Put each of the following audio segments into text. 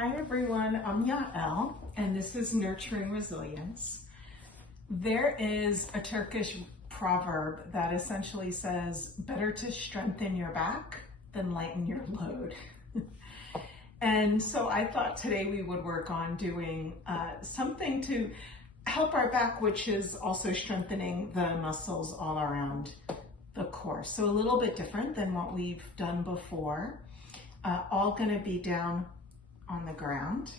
Hi everyone, I'm Yael, and this is Nurturing Resilience. There is a Turkish proverb that essentially says, better to strengthen your back than lighten your load. And so I thought today we would work on doing something to help our back, which is also strengthening the muscles all around the core. So a little bit different than what we've done before. All gonna be down on the ground.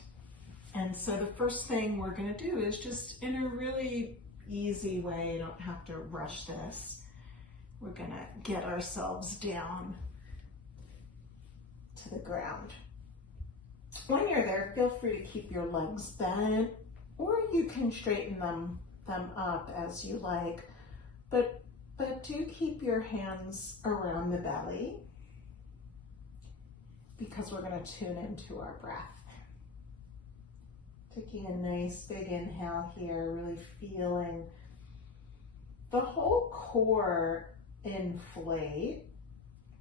And so the first thing we're gonna do is just in a really easy way, you don't have to rush this. We're gonna get ourselves down to the ground. When you're there, feel free to keep your legs bent, or you can straighten them up as you like, but do keep your hands around the belly, because we're going to tune into our breath. Taking a nice big inhale here, really feeling the whole core inflate.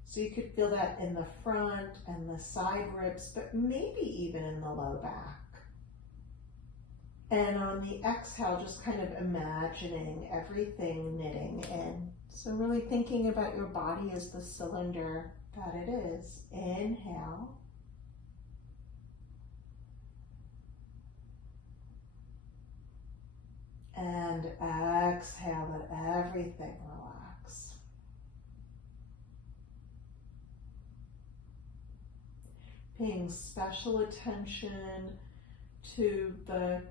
So you could feel that in the front and the side ribs, but maybe even in the low back. And on the exhale, just kind of imagining everything knitting in. So really thinking about your body as the cylinder that it is. Inhale. And exhale, let everything relax. Paying special attention to the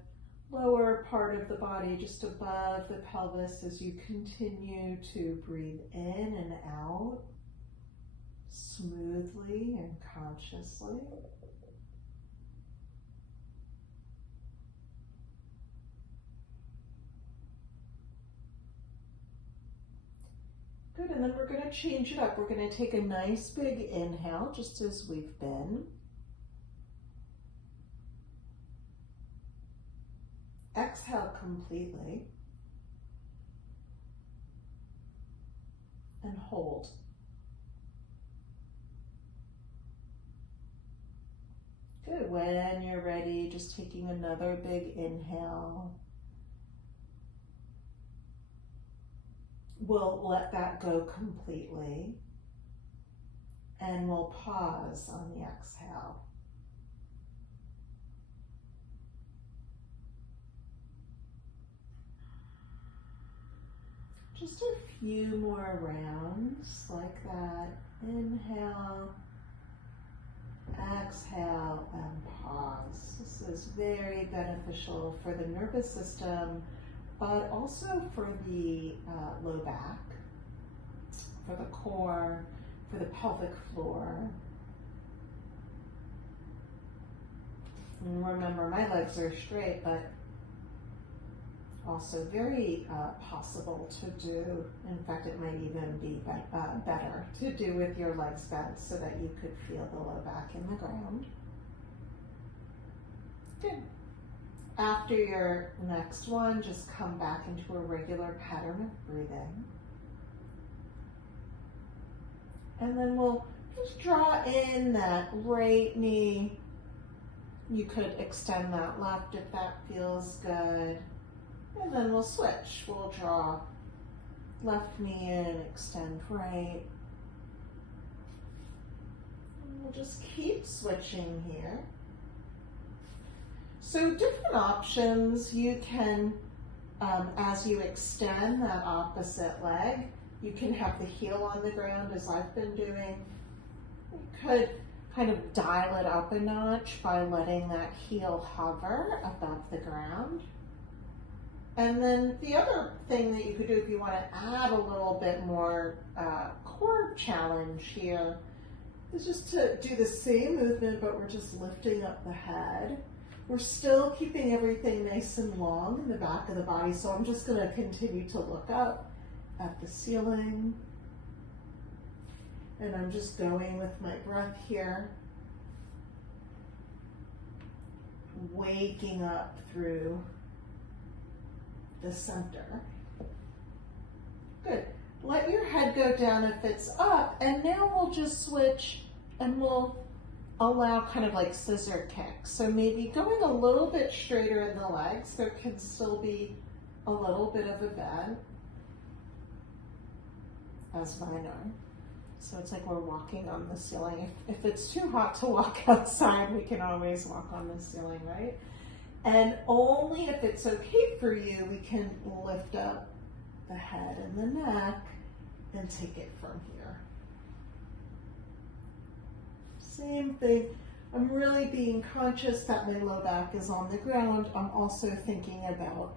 lower part of the body, just above the pelvis, as you continue to breathe in and out smoothly and consciously. Good, and then we're going to change it up. We're going to take a nice big inhale, just as we've been. Exhale completely. And hold. Good, when you're ready, just taking another big inhale. We'll let that go completely, and we'll pause on the exhale. Just a few more rounds like that. Inhale, exhale, and pause. This is very beneficial for the nervous system, but also for the low back, for the core, for the pelvic floor. And remember, my legs are straight, but also very possible to do. In fact, it might even be better to do with your legs bent so that you could feel the low back in the ground. Good. After your next one, just come back into a regular pattern of breathing. And then we'll just draw in that right knee. You could extend that left if that feels good. And then we'll switch. We'll draw left knee in and extend right. And we'll just keep switching here. So different options. You can, as you extend that opposite leg, you can have the heel on the ground as I've been doing. You could kind of dial it up a notch by letting that heel hover above the ground. And then the other thing that you could do if you want to add a little bit more core challenge here is just to do the same movement, but we're just lifting up the head. We're still keeping everything nice and long in the back of the body, so I'm just going to continue to look up at the ceiling. And I'm just going with my breath here, waking up through the center. Good. Let your head go down if it's up, and now we'll just switch and we'll allow kind of like scissor kicks. So maybe going a little bit straighter in the legs. There can still be a little bit of a bend, as mine are. So it's like we're walking on the ceiling. If it's too hot to walk outside, we can always walk on the ceiling, right? And only if it's okay for you, we can lift up the head and the neck and take it from here. Same thing. I'm really being conscious that my low back is on the ground. I'm also thinking about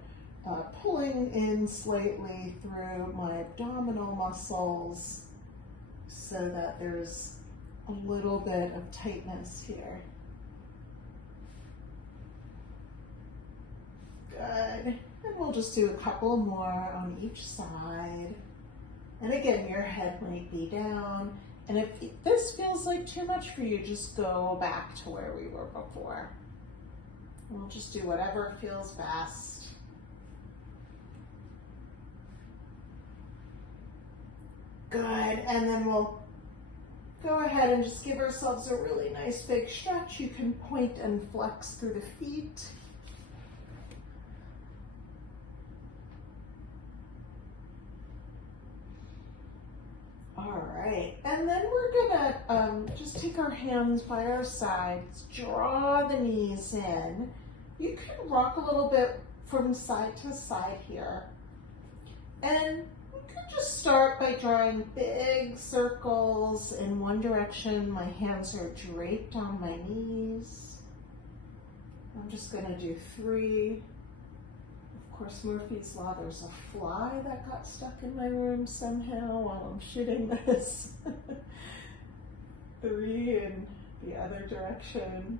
pulling in slightly through my abdominal muscles so that there's a little bit of tightness here. Good. And we'll just do a couple more on each side. And again, your head might be down. And if this feels like too much for you, just go back to where we were before. We'll just do whatever feels best. Good, and then we'll go ahead and just give ourselves a really nice big stretch. You can point and flex through the feet. All right, and then we're gonna just take our hands by our sides, draw the knees in. You can rock a little bit from side to side here. And we could just start by drawing big circles in one direction. My hands are draped on my knees. I'm just gonna do 3. Of course, Murphy's Law, there's a fly that got stuck in my room somehow while I'm shooting this. 3 in the other direction.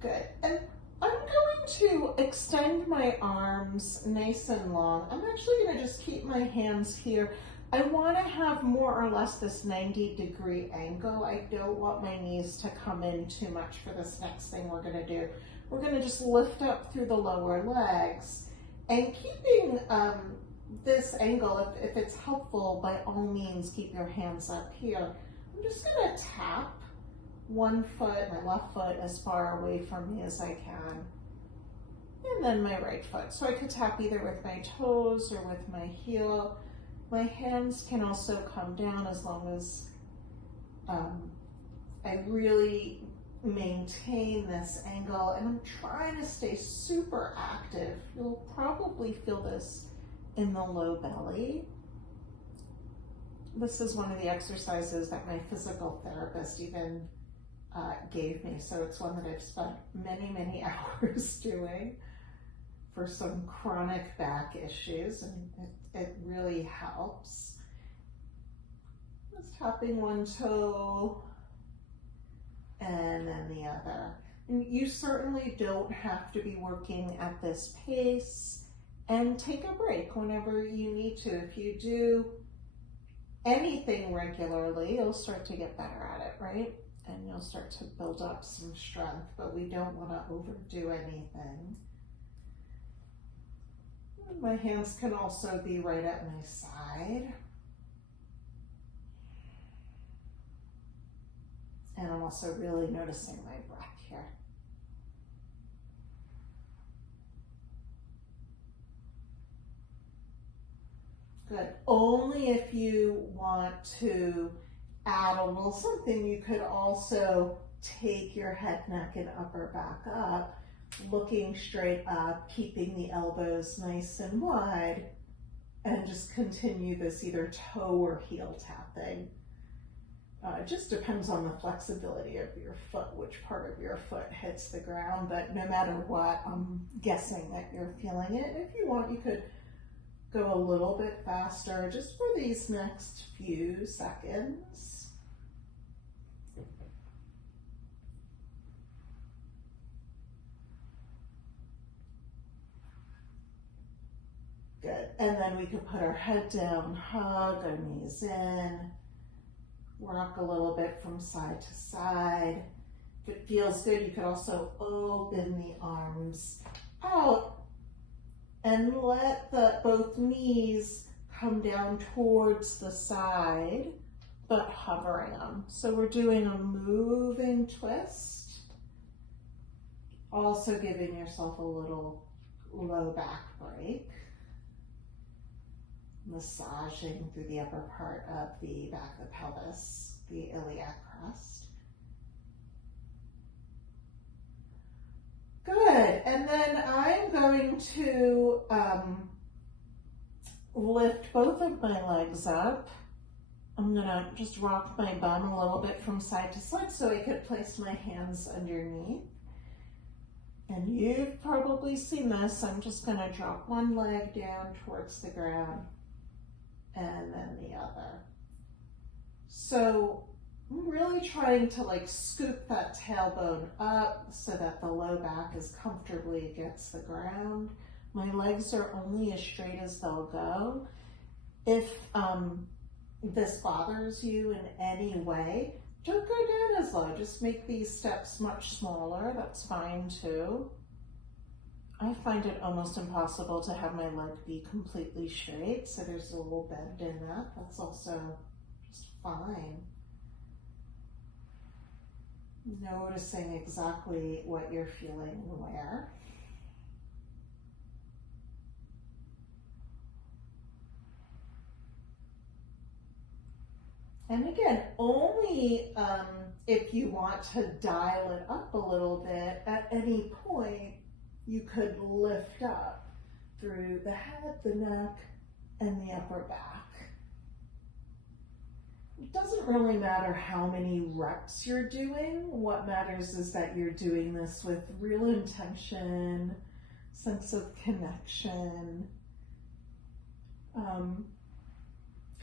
Good. And I'm going to extend my arms nice and long. I'm actually going to just keep my hands here. I want to have more or less this 90-degree angle. I don't want my knees to come in too much for this next thing we're going to do. We're going to just lift up through the lower legs and keeping this angle, if it's helpful, by all means, keep your hands up here. I'm just going to tap one foot, my left foot, as far away from me as I can. And then my right foot. So I could tap either with my toes or with my heel. My hands can also come down as long as I really maintain this angle, and I'm trying to stay super active. You'll probably feel this in the low belly. This is one of the exercises that my physical therapist even gave me, so it's one that I've spent many, many hours doing for some chronic back issues, and it really helps. Just tapping one toe and then the other. And you certainly don't have to be working at this pace, and take a break whenever you need to. If you do anything regularly, you'll start to get better at it, right? And you'll start to build up some strength, but we don't want to overdo anything. My hands can also be right at my side. And I'm also really noticing my breath here. Good. Only if you want to add a little something, you could also take your head, neck, and upper back up, looking straight up, keeping the elbows nice and wide, and just continue this either toe or heel tapping. It just depends on the flexibility of your foot, which part of your foot hits the ground, but no matter what, I'm guessing that you're feeling it. If you want, you could go a little bit faster just for these next few seconds. Good. And then we could put our head down, hug our knees in, rock a little bit from side to side. If it feels good, you could also open the arms out and let both knees come down towards the side, but hovering them. So we're doing a moving twist, also giving yourself a little low back break, massaging through the upper part of the back of the pelvis, the iliac crest. Good, and then I'm going to lift both of my legs up. I'm gonna just rock my bum a little bit from side to side so I could place my hands underneath. And you've probably seen this. I'm just gonna drop one leg down towards the ground and then the other. So I'm really trying to like scoop that tailbone up so that the low back is comfortably against the ground. My legs are only as straight as they'll go. If this bothers you in any way, don't go down as low. Just make these steps much smaller. That's fine too. I find it almost impossible to have my leg be completely straight, so there's a little bend in that. That's also just fine. Noticing exactly what you're feeling and where. And again, only if you want to dial it up a little bit, at any point, you could lift up through the head, the neck, and the upper back. It doesn't really matter how many reps you're doing. What matters is that you're doing this with real intention, sense of connection.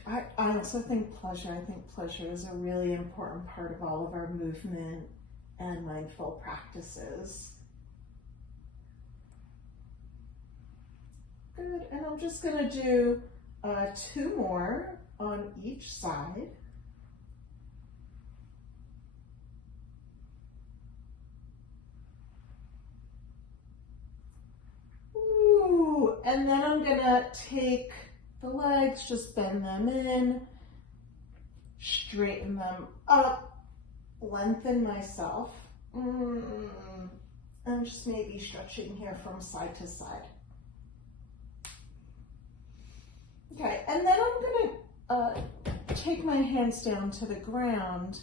I also think pleasure. I think pleasure is a really important part of all of our movement and mindful practices. Good, and I'm just gonna do 2 more on each side. Ooh, and then I'm gonna take the legs, just bend them in, straighten them up, lengthen myself, and just maybe stretching here from side to side. Okay, and then I'm gonna take my hands down to the ground.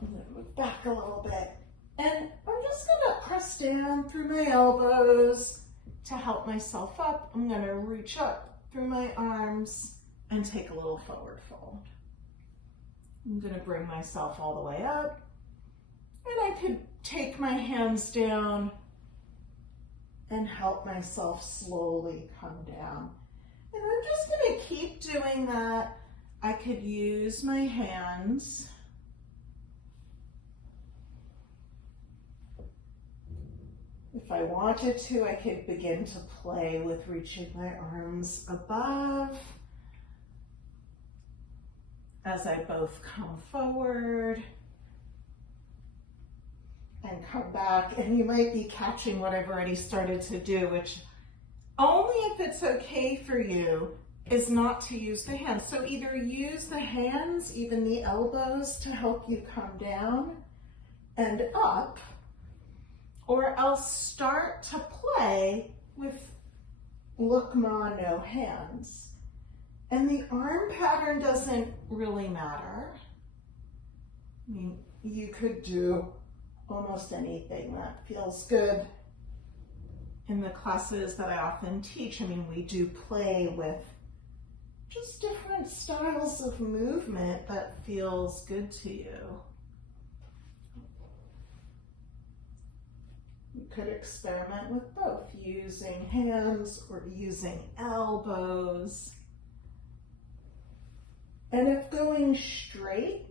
I'm gonna move back a little bit, and I'm just gonna press down through my elbows to help myself up. I'm gonna reach up through my arms and take a little forward fold. I'm gonna bring myself all the way up, and I could take my hands down and help myself slowly come down. And I'm just gonna keep doing that. I could use my hands. If I wanted to, I could begin to play with reaching my arms above as I both come forward and come back. And you might be catching what I've already started to do, which only if it's okay for you is not to use the hands. So either use the hands, even the elbows, to help you come down and up, or else start to play with Lukma, no hands. And the arm pattern doesn't really matter. I mean, you could do almost anything that feels good. In the classes that I often teach, I mean, we do play with just different styles of movement that feels good to you. You could experiment with both, using hands or using elbows. And if going straight,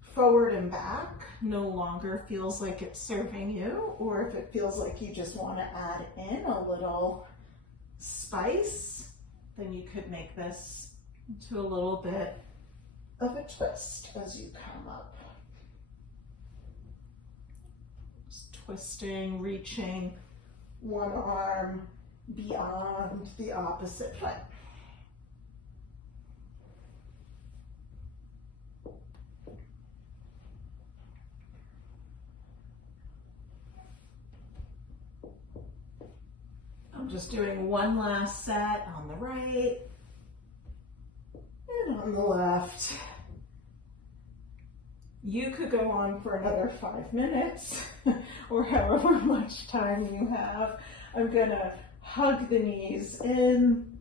forward and back, no longer feels like it's serving you, or if it feels like you just want to add in a little spice, then you could make this into a little bit of a twist as you come up. Just twisting, reaching one arm beyond the opposite foot. I'm just doing one last set on the right and on the left. You could go on for another 5 minutes or however much time you have. I'm gonna hug the knees in,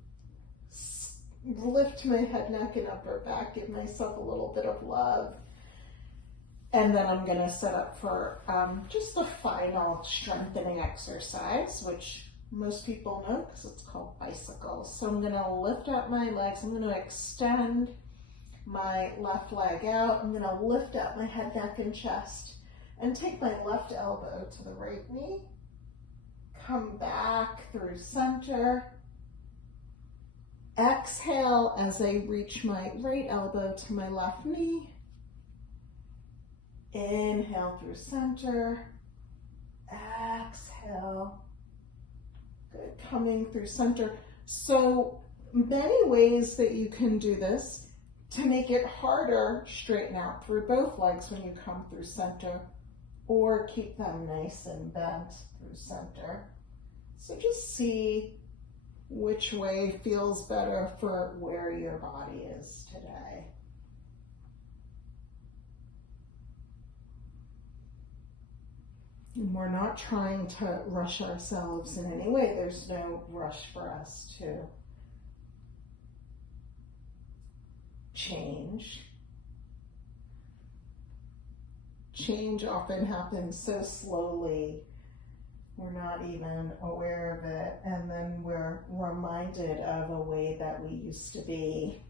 lift my head, neck, and upper back, give myself a little bit of love. And then I'm gonna set up for just the final strengthening exercise, which most people know because it's called bicycles. So I'm gonna lift up my legs, I'm gonna extend my left leg out. I'm gonna lift up my head, neck, and chest and take my left elbow to the right knee. Come back through center. Exhale as I reach my right elbow to my left knee. Inhale through center. Exhale. Good, coming through center. So many ways that you can do this. To make it harder, straighten out through both legs when you come through center, or keep them nice and bent through center. So just see which way feels better for where your body is today. And we're not trying to rush ourselves in any way. There's no rush for us to change. Change often happens so slowly, we're not even aware of it, and then we're reminded of a way that we used to be.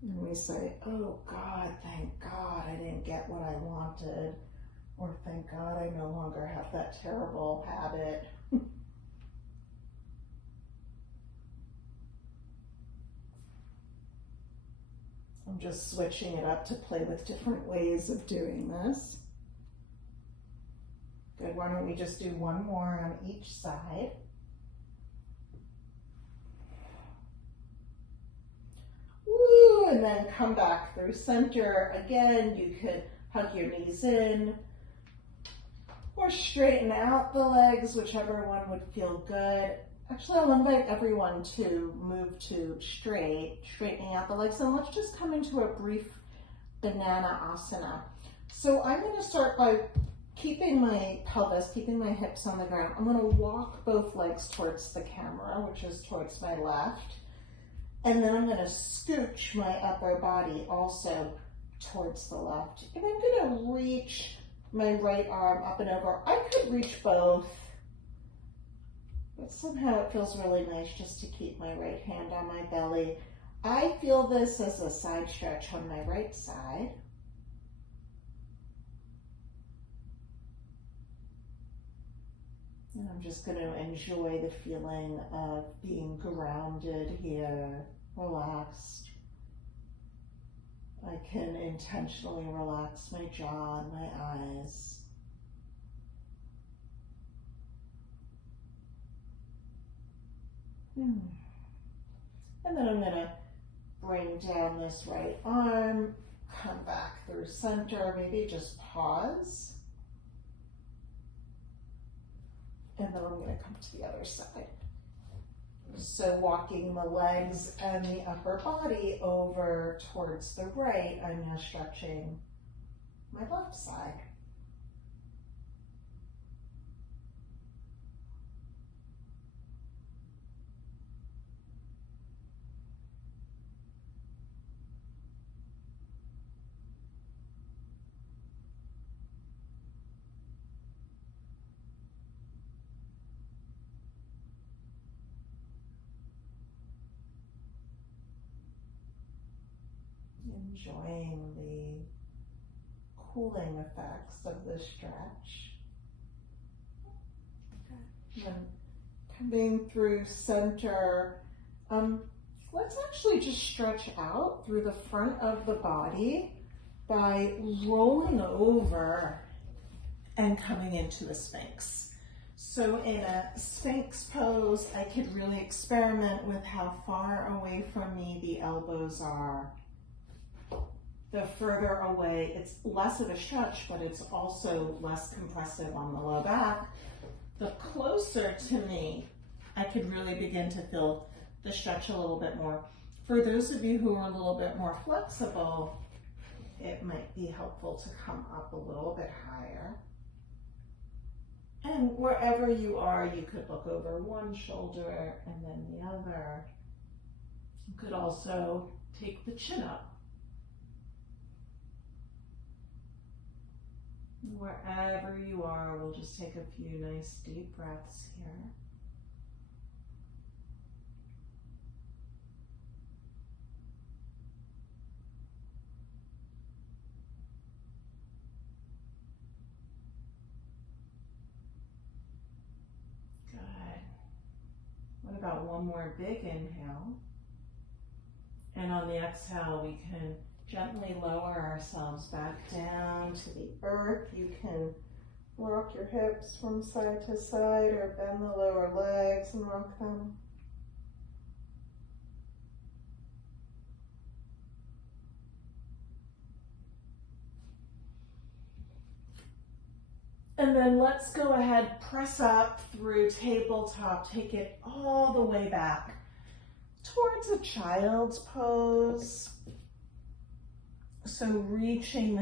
And we say, oh God, thank God I didn't get what I wanted, or thank God I no longer have that terrible habit. I'm just switching it up to play with different ways of doing this. Good, why don't we just do one more on each side. Woo, and then come back through center. Again, you could hug your knees in or straighten out the legs, whichever one would feel good. Actually, I'll invite everyone to move to straightening out the legs, and let's just come into a brief banana asana. So I'm going to start by keeping my pelvis, keeping my hips on the ground. I'm going to walk both legs towards the camera, which is towards my left, and then I'm going to scooch my upper body also towards the left. And I'm going to reach my right arm up and over. I could reach both, but somehow it feels really nice just to keep my right hand on my belly. I feel this as a side stretch on my right side. And I'm just going to enjoy the feeling of being grounded here, relaxed. I can intentionally relax my jaw and my eyes. And then I'm going to bring down this right arm, come back through center, maybe just pause. And then I'm going to come to the other side. So walking the legs and the upper body over towards the right, I'm now stretching my left side. Enjoying the cooling effects of the stretch. Okay. And coming through center, let's actually just stretch out through the front of the body by rolling over and coming into the Sphinx. So in a Sphinx pose, I could really experiment with how far away from me the elbows are. The further away, it's less of a stretch, but it's also less compressive on the low back. The closer to me, I could really begin to feel the stretch a little bit more. For those of you who are a little bit more flexible, it might be helpful to come up a little bit higher. And wherever you are, you could look over one shoulder and then the other. You could also take the chin up. Wherever you are, we'll just take a few nice deep breaths here. Good. What about one more big inhale? And on the exhale, we can gently lower ourselves back down to the earth. You can rock your hips from side to side or bend the lower legs and rock them. And then let's go ahead, press up through tabletop, take it all the way back towards a child's pose. So reaching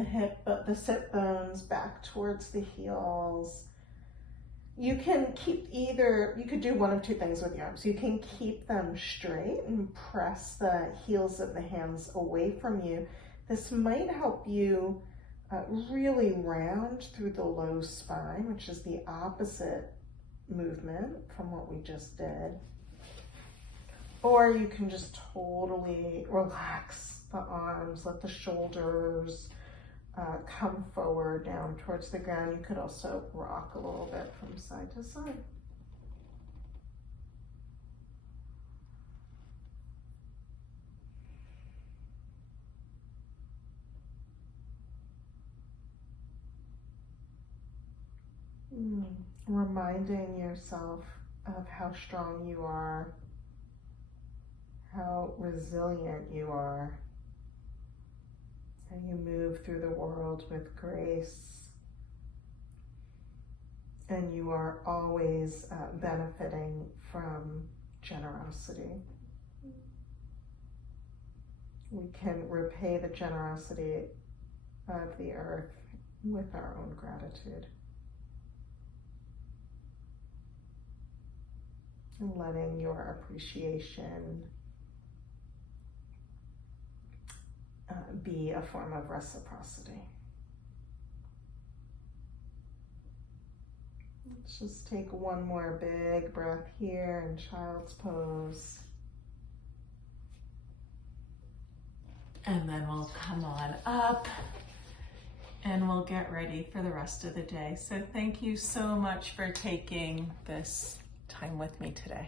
the sit bones back towards the heels. You can you could do one of two things with your arms. You can keep them straight and press the heels of the hands away from you. This might help you really round through the low spine, which is the opposite movement from what we just did. Or you can just totally relax the arms, let the shoulders come forward down towards the ground. You could also rock a little bit from side to side. Reminding yourself of how strong you are, how resilient you are, and you move through the world with grace, and you are always benefiting from generosity. We can repay the generosity of the earth with our own gratitude. And letting your appreciation be a form of reciprocity. Let's just take one more big breath here in child's pose. And then we'll come on up and we'll get ready for the rest of the day. So thank you so much for taking this time with me today.